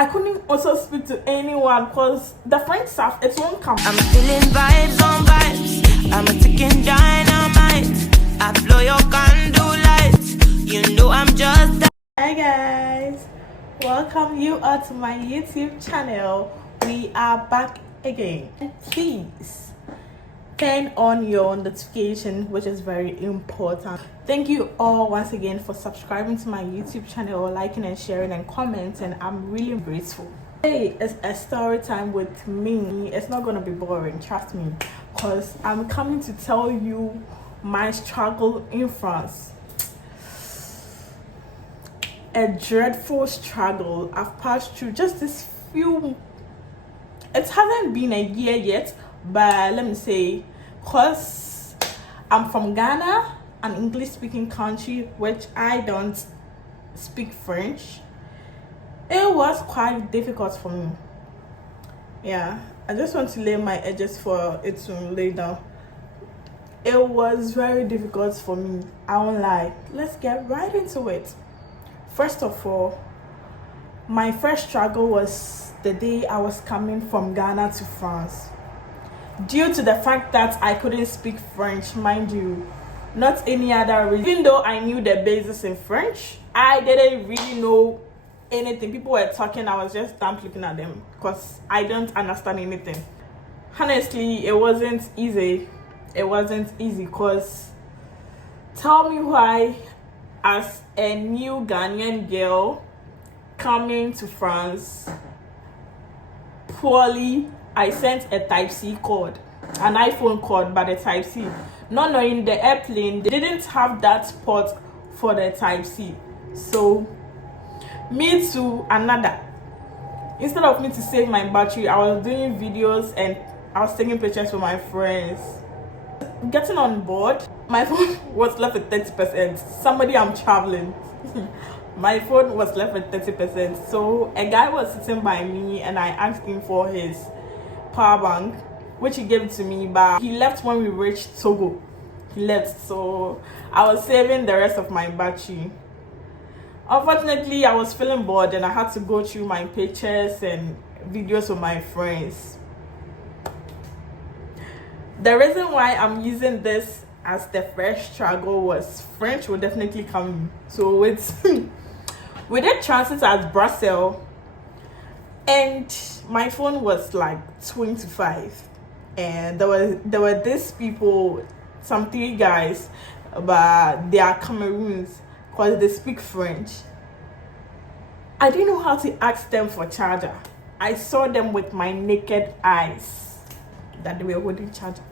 I couldn't also speak to anyone because the French stuff, it won't come. I'm feeling vibes on vibes. I'm a ticking dynamite. I blow your candle lights. You know I'm just Hi guys, welcome you all to my YouTube channel. We are back again. Please turn on your notification, which is very important. Thank you all once again for subscribing to my YouTube channel, liking and sharing and commenting. I'm really grateful. Today is a story time with me. It's not gonna be boring, trust me, because I'm coming to tell you my struggle in France. A dreadful struggle I've passed through just this few. It hasn't been a year yet, but let me say, because I'm from Ghana, an English speaking country, which I don't speak French, it was quite difficult for me. Yeah, I just want to lay my edges for it to lay down. It was very difficult for me, I won't lie. Let's get right into it. First of all, my first struggle was the day I was coming from Ghana to France. Due to the fact that I couldn't speak French, mind you, not any other reason. Even though I knew the basics in French, I didn't really know anything. People were talking, I was just dumb looking at them because I don't understand anything. Honestly, it wasn't easy. It wasn't easy because tell me why, as a new Ghanaian girl coming to France, poorly, I sent a Type-C code, an iPhone code, but a Type-C. Not knowing the airplane, they didn't have that port for the Type-C. So, me to another. Instead of me to save my battery, I was doing videos and I was taking pictures for my friends. Getting on board, my phone was left with 30%. Somebody I'm traveling. My phone was left with 30%. So a guy was sitting by me and I asked him for his power bank, which he gave to me, but he left when we reached Togo. He left, so I was saving the rest of my battery. Unfortunately, I was feeling bored and I had to go through my pictures and videos with my friends. The reason why I'm using this as the first struggle was French will definitely come. So it's we did transit at Brussels and my phone was like 25 and there were these people, some 3 guys, but they are Cameroons because they speak French. I didn't know how to ask them for charger. I saw them with my naked eyes that they were holding charger.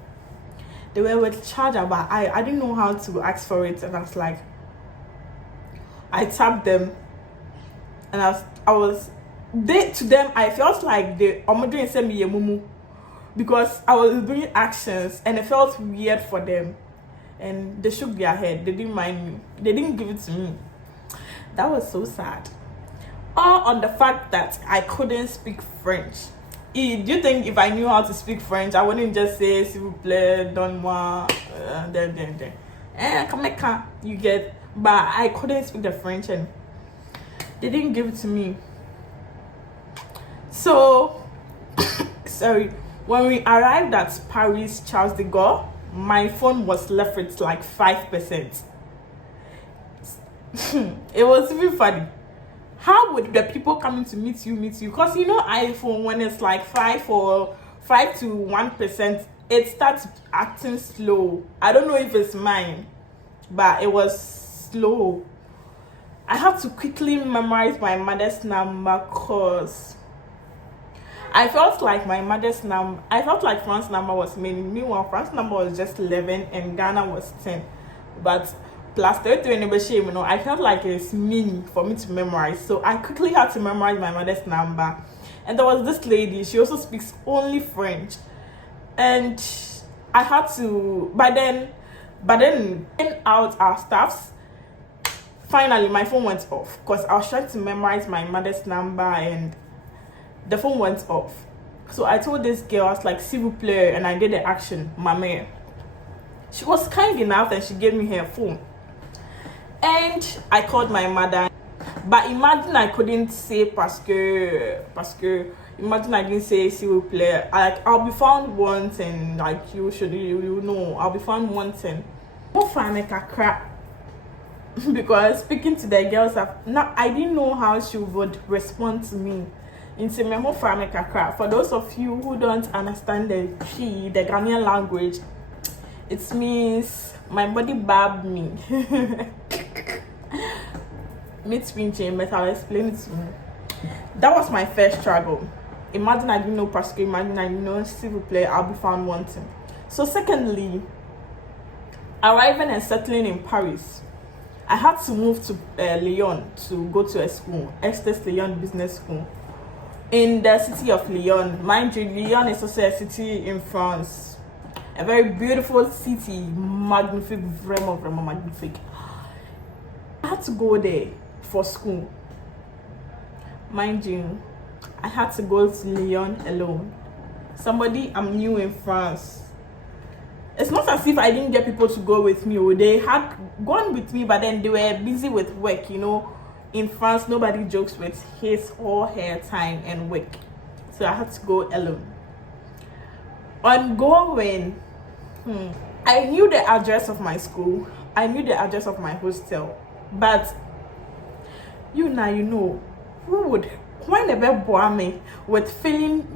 They were with charger, but I didn't know how to ask for it, and I was like, I tapped them, and to them I felt like they didn't send me a mumu because I was doing actions and it felt weird for them, and they shook their head. They didn't mind me. They didn't give it to me. That was so sad. All on the fact that I couldn't speak French. Do you think if I knew how to speak French, I wouldn't just say s'il vous plaît, donne-moi, then. You get, but I couldn't speak the French and they didn't give it to me. So, sorry, when we arrived at Paris Charles de Gaulle, my phone was left with like 5%. It was even funny. How would the people coming to meet you? Because you know iPhone, when it's like 5 to 1%, it starts acting slow. I don't know if it's mine, but it was slow. I had to quickly memorize my mother's number because I felt like France's number was many. Meanwhile, France's number was just 11 and Ghana was 10. But plus 33, I felt like it's mini for me to memorize. So I quickly had to memorize my mother's number. And there was this lady, she also speaks only French. And I had to, but then out our stuffs, finally my phone went off because I was trying to memorize my mother's number and the phone went off. So I told this girl, I was like, s'il vous plaît, and I did the action, ma mère. She was kind enough and she gave me her phone. And I called my mother. But imagine I couldn't say parce que. Imagine I didn't say s'il vous plaît. Like, I'll be found wanting. Like, you know, I'll be found wanting. Because speaking to the girls, I didn't know how she would respond to me. For those of you who don't understand the Ghanaian language, it means my body babbed me. Meet me, but I'll explain it to you. That was my first struggle. Imagine I didn't know Pascal, imagine I didn't know s'il vous plaît, I'll be found wanting. So secondly, arriving and settling in Paris, I had to move to Lyon to go to a school, Estes Lyon Business School, in the city of Lyon. Mind you, Lyon is also a city in France. A very beautiful city, magnifique, vraiment magnifique. I had to go there for school. Mind you, I had to go to Lyon alone. Somebody I'm new in France. It's not as if I didn't get people to go with me. They had gone with me, but then they were busy with work. You know, in France, nobody jokes with his or her time and work. So I had to go alone. On going, I knew the address of my school. I knew the address of my hostel. But you know, who would whenever bore me with filling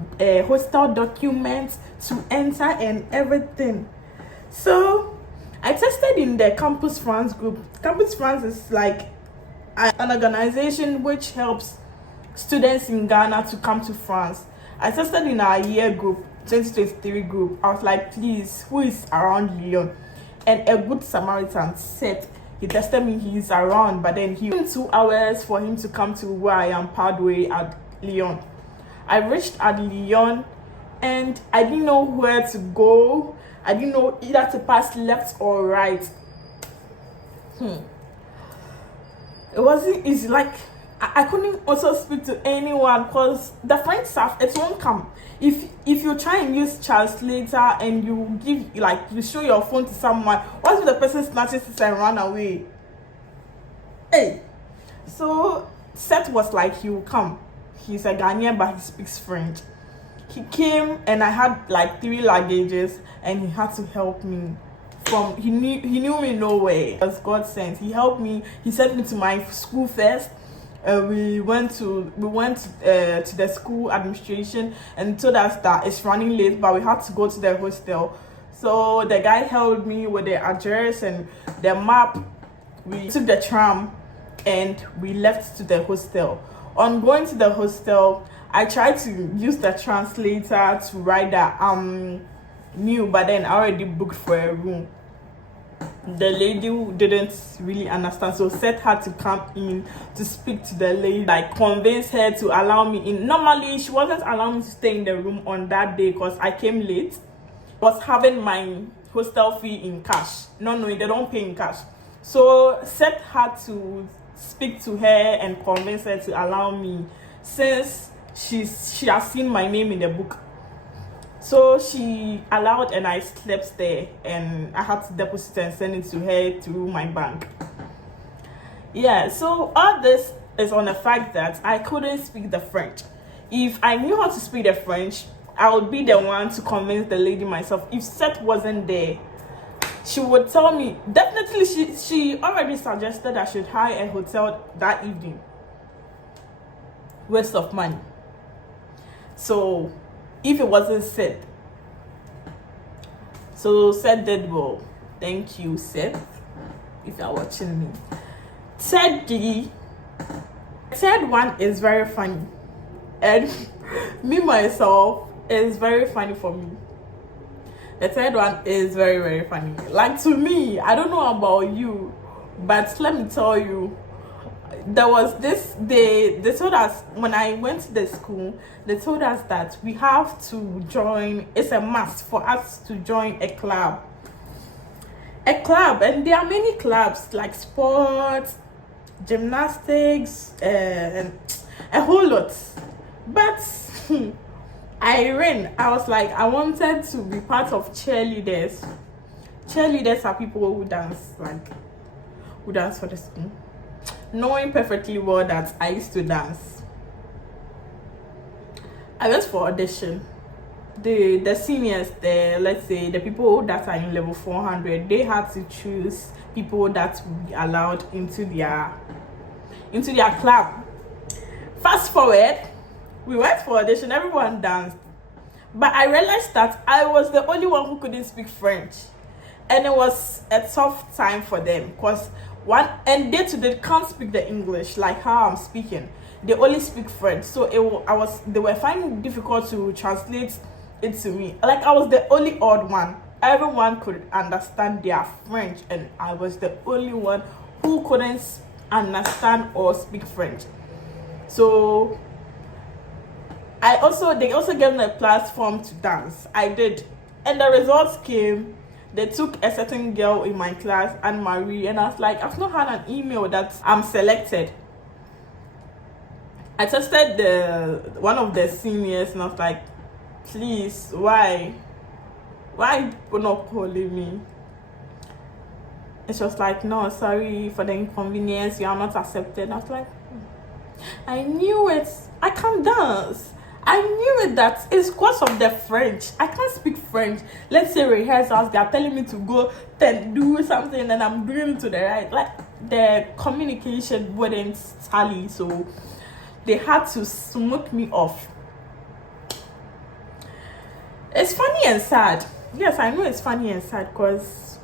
hostel documents to enter and everything. So I tested in the Campus France group. Campus France is like an organization which helps students in Ghana to come to France. I tested in our year group, 2023 group. I was like, please, who is around Lyon? And a good Samaritan said he tested me, he's around, but then he took 2 hours for him to come to where I am, Padway at Lyon. I reached at Lyon and I didn't know where to go. I didn't know either to pass left or right. It wasn't easy. Like, I couldn't also speak to anyone because the French staff, it won't come. If you try and use translator and you you show your phone to someone, what if the person snatches it and run away? Hey, so Seth was like, he will come. He's a Ghanaian, but he speaks French. He came and I had like 3 luggages and he had to help me. He knew me nowhere. It was God sent. He helped me. He sent me to my school first. We went to the school administration and told us that it's running late, but we had to go to the hostel. So the guy helped me with the address and the map. We took the tram and we left to the hostel. On going to the hostel, I tried to use the translator to write that new, but then I already booked for a room. The lady who didn't really understand, so Seth had to come in to speak to the lady, like convince her to allow me in. Normally she wasn't allowing me to stay in the room on that day because I came late. I was having my hostel fee in cash, not knowing they don't pay in cash. So Seth had to speak to her and convince her to allow me, since she has seen my name in the book. So she allowed and I slept there and I had to deposit and send it to her through my bank. Yeah, so all this is on the fact that I couldn't speak the French. If I knew how to speak the French, I would be the one to convince the lady myself. If Seth wasn't there, she would tell me. Definitely, she already suggested I should hire a hotel that evening. Waste of money. So if it wasn't Seth, so Seth did well. Thank you, Seth, if you're watching me. Thirdly, third one is very funny, and me myself is very funny for me. The third one is very, very funny. Like, to me, I don't know about you, but let me tell you, there was this, they told us when I went to the school, they told us that we have to join, it's a must for us to join a club, and there are many clubs like sports, gymnastics, and a whole lot. But I was like, I wanted to be part of cheerleaders. Cheerleaders are people who dance for the school. knowing perfectly well that I used to dance. I went for audition. The seniors there, let's say the people that are in level 400, they had to choose people that would be allowed into their club. Fast forward, we went for audition, everyone danced, but I realized that I was the only one who couldn't speak French, and it was a tough time for them because they can't speak the English like how I'm speaking. They only speak French, so they were finding it difficult to translate it to me. Like, I was the only odd one. Everyone could understand their French, and I was the only one who couldn't understand or speak French. So they also gave me a platform to dance. I did, and the results came. They took a certain girl in my class, Anne Marie, and I was like, I've not had an email that I'm selected. I texted one of the seniors, and I was like, please, why people not calling me? And she was like, no, sorry for the inconvenience, you are not accepted. And I was like, I knew it. I can't dance. I knew it that it's because of the French. I can't speak French. Let's say rehearsals, they are telling me to go then do something, and I'm doing it to the right. Like, the communication wouldn't tally, so they had to smooth me off. It's funny and sad. Yes, I know it's funny and sad because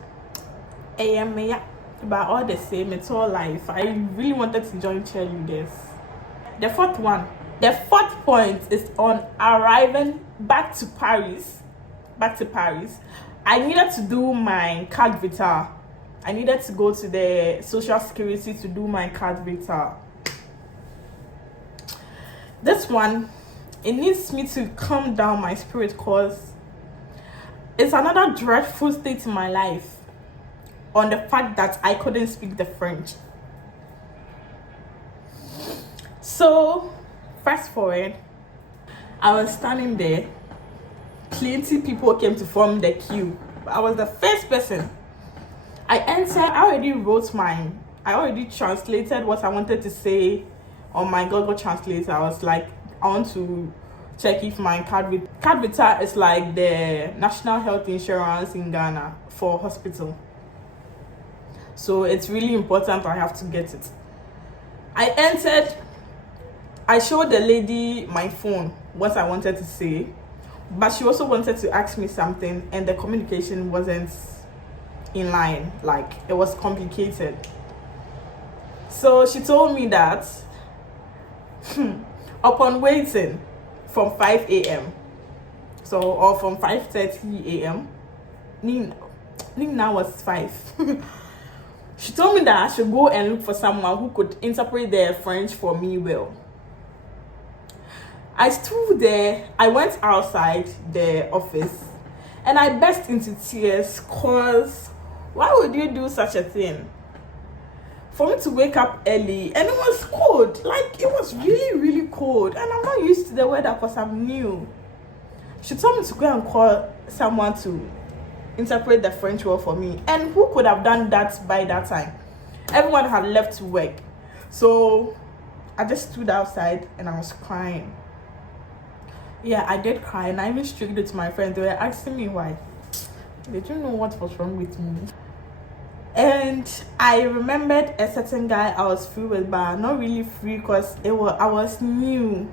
but all the same, it's all life. I really wanted to join cheerleaders. The fourth point is on arriving back to Paris. I needed to do my carte vitale. I needed to go to the social security to do my carte vitale. This one, it needs me to calm down my spirit because it's another dreadful state in my life on the fact that I couldn't speak the French. So, fast forward, I was standing there. Plenty people came to form the queue. I was the first person. I already translated what I wanted to say on my Google Translate. I was like, I want to check if my carte vitale is like the national health insurance in Ghana for hospital. So it's really important, I have to get it. I entered. I showed the lady my phone, what I wanted to say, but she also wanted to ask me something, and the communication wasn't in line. Like, it was complicated. So she told me that upon waiting from 5 a.m. or from 5:30 a.m. Now was 5. She told me that I should go and look for someone who could interpret the French for me well. I stood there. I went outside the office and I burst into tears because why would you do such a thing? For me to wake up early, and it was cold. Like, it was really, really cold, and I'm not used to the weather because I'm new. She told me to go and call someone to interpret the French word for me, and who could have done that by that time? Everyone had left to work. So I just stood outside and I was crying. Yeah, I did cry, and I even streaked it to my friends. They were asking me why. They didn't know what was wrong with me. And I remembered a certain guy I was free with, but not really free because I was new.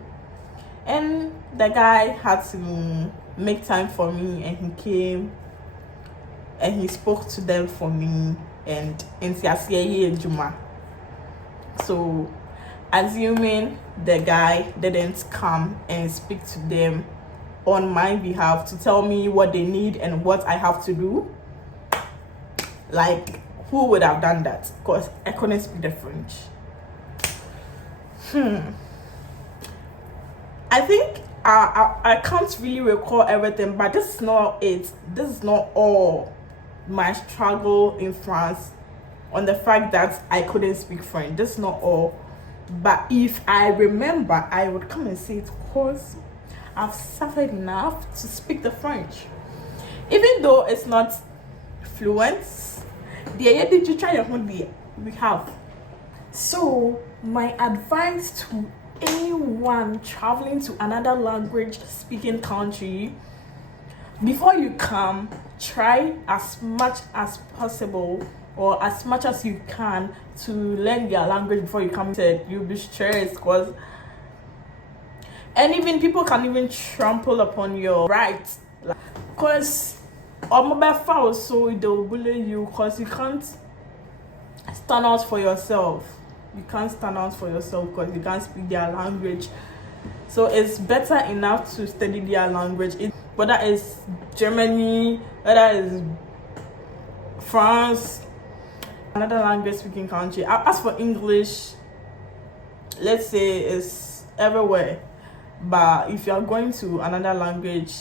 And the guy had to make time for me, and he came and he spoke to them for me, and Juma. So, assuming the guy didn't come and speak to them on my behalf to tell me what they need and what I have to do, like, who would have done that? Because I couldn't speak the French. I think I can't really recall everything, but this is not it. This is not all my struggle in France on the fact that I couldn't speak French. This is not all. But if I remember, I would come and say it because I've suffered enough to speak the French. Even though it's not fluent, we have So my advice to anyone traveling to another language speaking country, before you come, try as much as possible or as much as you can to learn their language before you come. You'll be stressed because, and even people can even trample upon your rights, because or mobile files, so they'll bully you because you can't stand out for yourself. You can't stand out for yourself because you can't speak their language. So it's better enough to study their language, whether it's Germany, whether it's France, another language speaking country. As for English, let's say it's everywhere, but if you are going to another language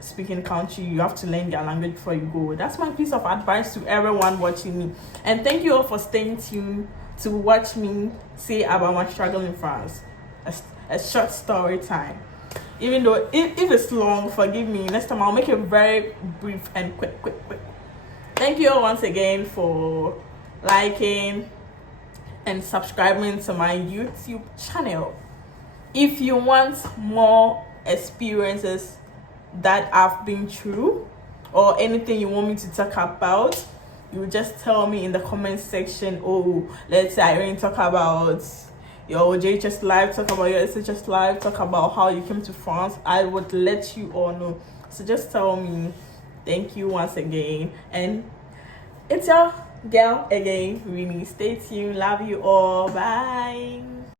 speaking country, you have to learn their language before you go. That's my piece of advice to everyone watching me, and thank you all for staying tuned to watch me say about my struggle in France. A short story time, even though if it's long, forgive me. Next time I'll make it very brief and quick. Thank you all once again for liking and subscribing to my YouTube channel. If you want more experiences that I've been through or anything you want me to talk about, you just tell me in the comment section. Oh, let's say I only talk about your JHS life, talk about your SHS life, talk about how you came to France. I would let you all know. So just tell me. Thank you once again, and it's your girl again, Rini. Stay tuned. Love you all. Bye.